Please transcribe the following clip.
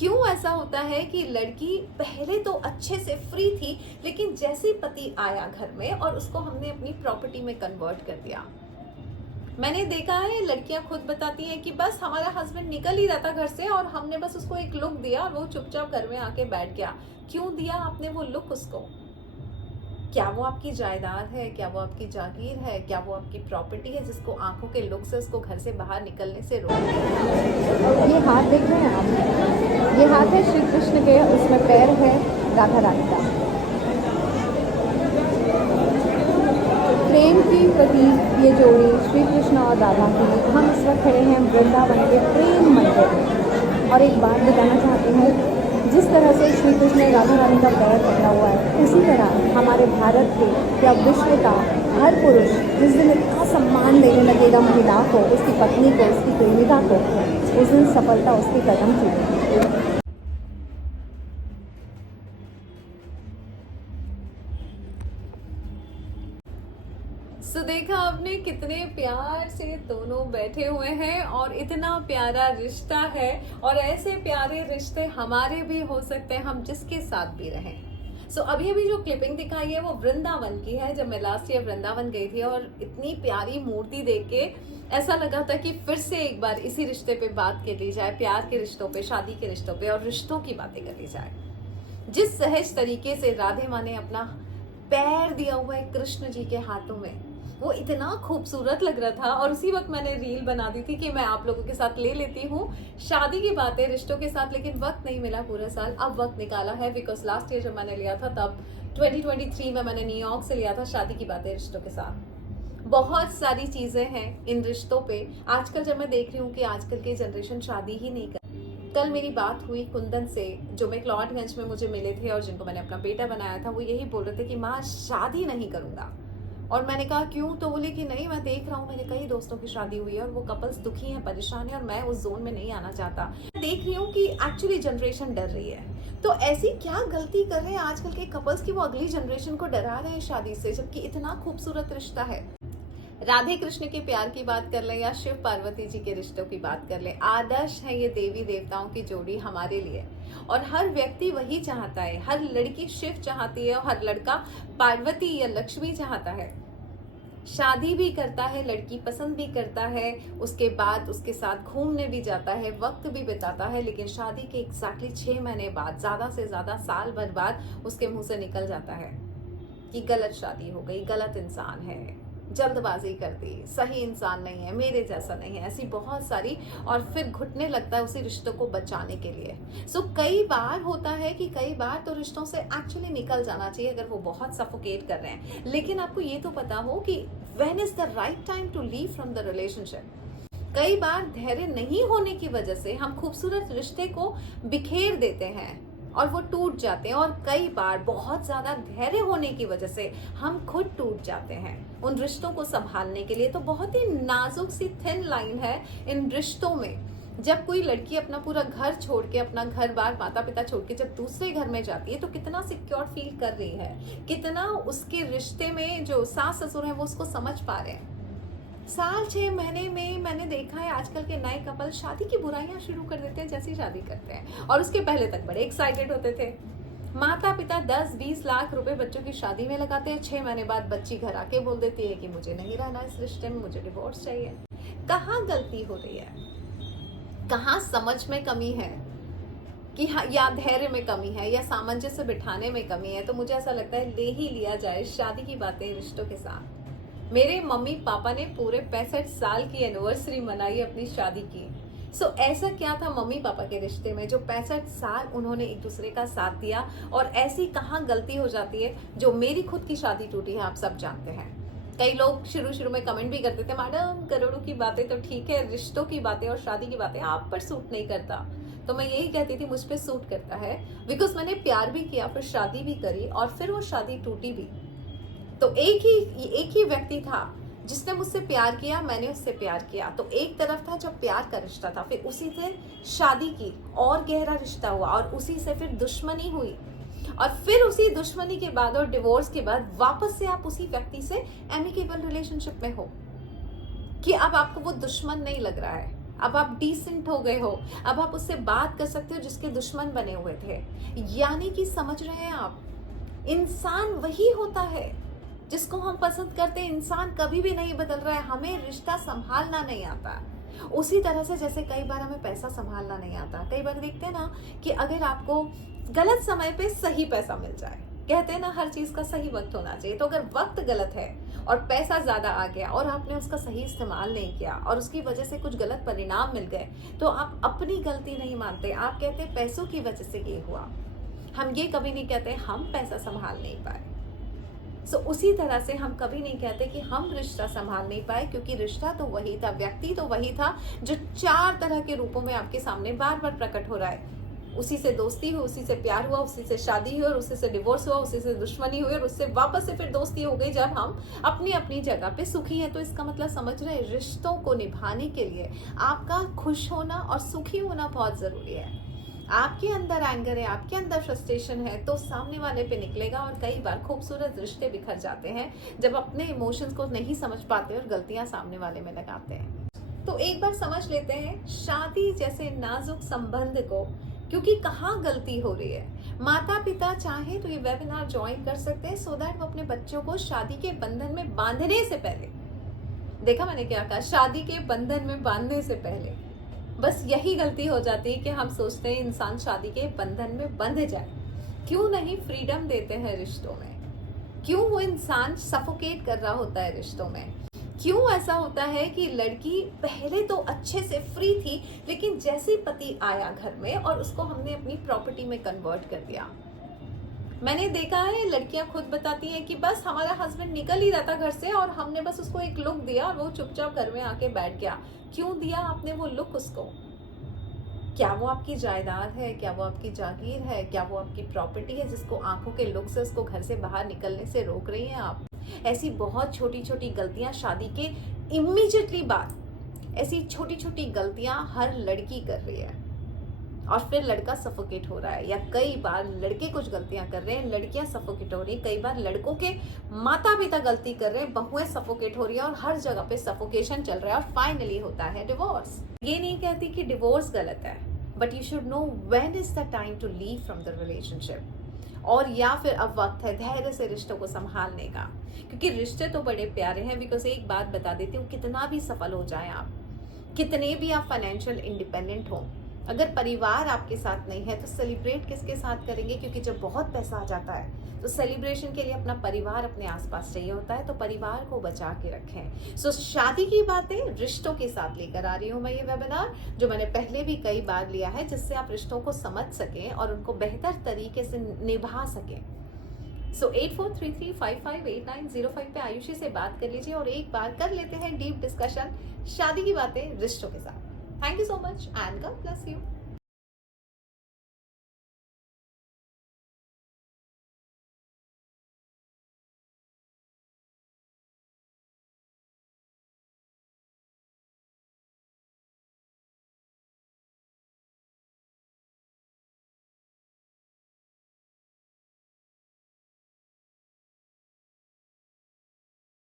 क्यों ऐसा होता है कि लड़की पहले तो अच्छे से फ्री थी, लेकिन जैसे ही पति आया घर में और उसको हमने अपनी प्रॉपर्टी में कन्वर्ट कर दिया। मैंने देखा है लड़कियां खुद बताती हैं कि बस हमारा हस्बैंड निकल ही रहा था घर से और हमने बस उसको एक लुक दिया और वो चुपचाप घर में आके बैठ गया। क्यों दिया आपने वो लुक उसको? क्या वो आपकी जायदाद है? क्या वो आपकी जागीर है? क्या वो आपकी प्रॉपर्टी है जिसको आंखों के लुक से उसको घर से बाहर निकलने से रोक दिया? ये हाथ देख रहे हैं आप, ये हाथ है श्री कृष्ण के, उसमें पैर है राधा रानी का। प्रेम की प्रतीक ये जोड़ी श्री कृष्ण और राधा की। हम इस वक्त खड़े हैं वृंदावन के प्रेम मंदिर में और एक बात बताना चाहती हूँ, जिस तरह से श्री कृष्ण ने राधा रानी का पैर पकड़ा हुआ है, उसी तरह हमारे भारत के या विश्व का हर पुरुष जिस दिन इतना सम्मान देने लगेगा महिला को, उसकी पत्नी को, उसकी प्रेमिका को, उस दिन सफलता उसके कदम चूमेगी। सो देखा आपने कितने प्यार से दोनों बैठे हुए हैं और इतना प्यारा रिश्ता है। और ऐसे प्यारे रिश्ते हमारे भी हो सकते हैं, हम जिसके साथ भी रहें। सो अभी जो क्लिपिंग दिखाई है वो वृंदावन की है। जब मैं लास्ट ईयर वृंदावन गई थी और इतनी प्यारी मूर्ति देख के ऐसा लगा था कि फिर से एक बार इसी रिश्ते पे बात कर ली जाए, प्यार के रिश्तों पे, शादी के रिश्तों पे और रिश्तों की बातें कर ली जाए। जिस सहज तरीके से राधे माँ ने अपना पैर दिया हुआ है कृष्ण जी के हाथों में, वो इतना खूबसूरत लग रहा था। और उसी वक्त मैंने रील बना दी थी कि मैं आप लोगों के साथ ले लेती हूँ शादी की बातें रिश्तों के साथ, लेकिन वक्त नहीं मिला पूरे साल। अब वक्त निकाला है बिकॉज लास्ट ईयर जब मैंने लिया था तब 2023 में मैंने न्यूयॉर्क से लिया था शादी की बातें रिश्तों के साथ। बहुत सारी चीजें हैं इन रिश्तों पे। आजकल जब मैं देख रही हूँ कि आजकल की जनरेशन शादी ही नहीं कर। कल मेरी बात हुई कुंदन से, जो मैक्लोडगंज में मुझे मिले थे और जिनको मैंने अपना बेटा बनाया था। वो यही बोल रहे थे कि माँ शादी नहीं करूंगा। और मैंने कहा क्यों? तो बोले कि नहीं, मैं देख रहा हूँ मेरे कई दोस्तों की शादी हुई है और वो कपल्स दुखी हैं, परेशान हैं और मैं उस जोन में नहीं आना चाहता। देख रही हूँ कि एक्चुअली जनरेशन डर रही है। तो ऐसी क्या गलती कर रहे हैं आजकल के कपल्स की वो अगली जनरेशन को डरा रहे हैं शादी से, जबकि इतना खूबसूरत रिश्ता है। राधे कृष्ण के प्यार की बात कर ले या शिव पार्वती जी के रिश्तों की बात कर ले, आदर्श है ये देवी देवताओं की जोड़ी हमारे लिए। और हर व्यक्ति वही चाहता है। हर लड़की शिव चाहती है और हर लड़का पार्वती या लक्ष्मी चाहता है। शादी भी करता है, लड़की पसंद भी करता है, उसके बाद उसके साथ घूमने भी जाता है, वक्त भी बिताता है, लेकिन शादी के एग्जैक्टली 6 महीने बाद, ज्यादा से ज्यादा साल भर बाद उसके मुंह से निकल जाता है कि गलत शादी हो गई, गलत इंसान है, जल्दबाजी कर दी, सही इंसान नहीं है, मेरे जैसा नहीं है, ऐसी बहुत सारी। और फिर घुटने लगता है उसी रिश्तों को बचाने के लिए। सो कई बार होता है कि कई बार तो रिश्तों से एक्चुअली निकल जाना चाहिए अगर वो बहुत सफोकेट कर रहे हैं। लेकिन आपको ये तो पता हो कि when is the right time to leave from the relationship. कई बार धैर्य नहीं होने की वजह से हम खूबसूरत रिश्ते को बिखेर देते हैं और वो टूट जाते हैं। और कई बार बहुत ज्यादा धैर्य होने की वजह से हम खुद टूट जाते हैं उन रिश्तों को संभालने के लिए। तो बहुत ही नाजुक सी थिन लाइन है इन रिश्तों में। जब कोई लड़की अपना पूरा घर छोड़ के, अपना घर बार, माता पिता छोड़ के जब दूसरे घर में जाती है तो कितना सिक्योर फील कर रही है, कितना उसके रिश्ते में जो सास ससुर है वो उसको समझ पा रहे हैं। साल 6 महीने में मैंने देखा है आजकल के नए कपल शादी की बुराइयां शुरू कर देते हैं जैसी शादी करते हैं। और उसके पहले तक बड़े एक्साइटेड होते थे। माता पिता 10-20 लाख रुपए बच्चों की शादी में लगाते हैं, 6 महीने बाद बच्ची घर आके बोल देती है कि मुझे नहीं रहना इस रिश्ते में, मुझे डिवोर्स चाहिए। कहाँ गलती हो रही है? कहाँ समझ में कमी है कि या धैर्य में कमी है या सामंजस्य बिठाने में कमी है? तो मुझे ऐसा लगता है ले ही लिया जाए शादी की बातें रिश्तों के साथ। मेरे मम्मी पापा ने पूरे 65 साल की एनिवर्सरी मनाई अपनी शादी की। सो ऐसा क्या था मम्मी पापा के रिश्ते में जो 65 साल उन्होंने एक दूसरे का साथ दिया? और ऐसी कहाँ गलती हो जाती है जो मेरी खुद की शादी टूटी है, आप सब जानते हैं। कई लोग शुरू में कमेंट भी करते थे, मैडम करोड़ों की बातें तो ठीक है, रिश्तों की बातें और शादी की बातें आप पर सूट नहीं करता। तो मैं यही कहती थी मुझ पे सूट करता है, बिकॉज मैंने प्यार भी किया, फिर शादी भी करी और फिर वो शादी टूटी भी। तो एक ही व्यक्ति था जिसने मुझसे प्यार किया, मैंने उससे प्यार किया। तो एक तरफ था जब प्यार का रिश्ता था, फिर उसी से शादी की और गहरा रिश्ता हुआ और उसी से फिर दुश्मनी हुई और फिर उसी दुश्मनी के बाद और डिवोर्स के बाद वापस से आप उसी व्यक्ति से एमिकेबल रिलेशनशिप में हो कि अब आपको वो दुश्मन नहीं लग रहा है, अब आप डिसेंट हो गए हो, अब आप उससे बात कर सकते हो जिसके दुश्मन बने हुए थे। यानी कि समझ रहे हैं आप, इंसान वही होता है जिसको हम पसंद करते हैं। इंसान कभी भी नहीं बदल रहा है, हमें रिश्ता संभालना नहीं आता। उसी तरह से जैसे कई बार हमें पैसा संभालना नहीं आता। कई बार देखते हैं ना कि अगर आपको गलत समय पे सही पैसा मिल जाए, कहते हैं ना हर चीज का सही वक्त होना चाहिए, तो अगर वक्त गलत है और पैसा ज्यादा आ गया और आपने उसका सही इस्तेमाल नहीं किया और उसकी वजह से कुछ गलत परिणाम मिल गए, तो आप अपनी गलती नहीं मानते, आप कहते हैं पैसों की वजह से ये हुआ। हम ये कभी नहीं कहते हम पैसा संभाल नहीं पाए। उसी तरह से हम कभी नहीं कहते कि हम रिश्ता संभाल नहीं पाए, क्योंकि रिश्ता तो वही था, व्यक्ति तो वही था जो 4 तरह के रूपों में आपके सामने बार बार प्रकट हो रहा है। उसी से दोस्ती हुई, उसी से प्यार हुआ, उसी से शादी हुई और उसी से डिवोर्स हुआ, उसी से दुश्मनी हुई और उससे वापस से फिर दोस्ती हो गई जब हम अपनी अपनी जगह पे सुखी हैं। तो इसका मतलब समझ रहे हैं, रिश्तों को निभाने के लिए आपका खुश होना और सुखी होना बहुत जरूरी है। आपके अंदर एंगर है, आपके अंदर फ्रस्ट्रेशन है, तो सामने वाले पे निकलेगा। और कई बार खूबसूरत रिश्ते बिखर जाते हैं जब अपने इमोशंस को नहीं समझ पाते और गलतियां सामने वाले में लगाते हैं। तो एक बार समझ लेते हैं शादी जैसे नाजुक संबंध को, क्योंकि कहाँ गलती हो रही है। माता पिता चाहे तो ये वेबिनार ज्वाइन कर सकते हैं, सो दैट वो अपने बच्चों को शादी के बंधन में बांधने से पहले, देखा मैंने क्या कहा, शादी के बंधन में बांधने से पहले बस यही गलती हो जाती है कि हम सोचते हैं इंसान शादी के बंधन में बंध जाए। क्यों नहीं फ्रीडम देते हैं रिश्तों में? क्यों वो इंसान सफोकेट कर रहा होता है रिश्तों में? क्यों ऐसा होता है कि लड़की पहले तो अच्छे से फ्री थी, लेकिन जैसे पति आया घर में और उसको हमने अपनी प्रॉपर्टी में कन्वर्ट कर दिया। मैंने देखा है लड़कियां खुद बताती हैं कि बस हमारा हस्बैंड निकल ही रहता घर से और हमने बस उसको एक लुक दिया और वो चुपचाप घर में आके बैठ गया। क्यों दिया आपने वो लुक उसको? क्या वो आपकी जायदाद है? क्या वो आपकी जागीर है? क्या वो आपकी प्रॉपर्टी है जिसको आंखों के लुक से उसको घर से बाहर निकलने से रोक रही हैं आप? ऐसी बहुत छोटी छोटी गलतियां शादी के इमीडिएटली बाद, ऐसी छोटी छोटी गलतियां हर लड़की कर रही है और फिर लड़का सफोकेट हो रहा है। या कई बार लड़के कुछ गलतियां कर रहे हैं, लड़कियां सफोकेट हो रही है। कई बार लड़कों के माता पिता गलती कर रहे हैं, बहुएं सफोकेट हो रही है और हर जगह पे सफोकेशन चल रहा है और फाइनली होता है डिवोर्स। ये नहीं कहती कि डिवोर्स गलत है, but you should know when is the time to leave from the relationship. और या फिर अब वक्त है धैर्य से रिश्तों को संभालने का, क्योंकि रिश्ते तो बड़े प्यारे हैं। बिकॉज एक बात बता देती हूँ, कितना भी सफल हो जाए आप, कितने भी आप फाइनेंशियल इंडिपेंडेंट हो, अगर परिवार आपके साथ नहीं है तो सेलिब्रेट किसके साथ करेंगे? क्योंकि जब बहुत पैसा आ जाता है तो सेलिब्रेशन के लिए अपना परिवार अपने आसपास चाहिए होता है, तो परिवार को बचा के रखें। सो शादी की बातें रिश्तों के साथ लेकर आ रही हूँ मैं ये वेबिनार, जो मैंने पहले भी कई बार लिया है, जिससे आप रिश्तों को समझ सकें और उनको बेहतर तरीके से निभा सकें। सो 8433558905 पे आयुषी से बात कर लीजिए और एक बार कर लेते हैं डीप डिस्कशन शादी की बातें रिश्तों के साथ। Thank you so much and God bless you.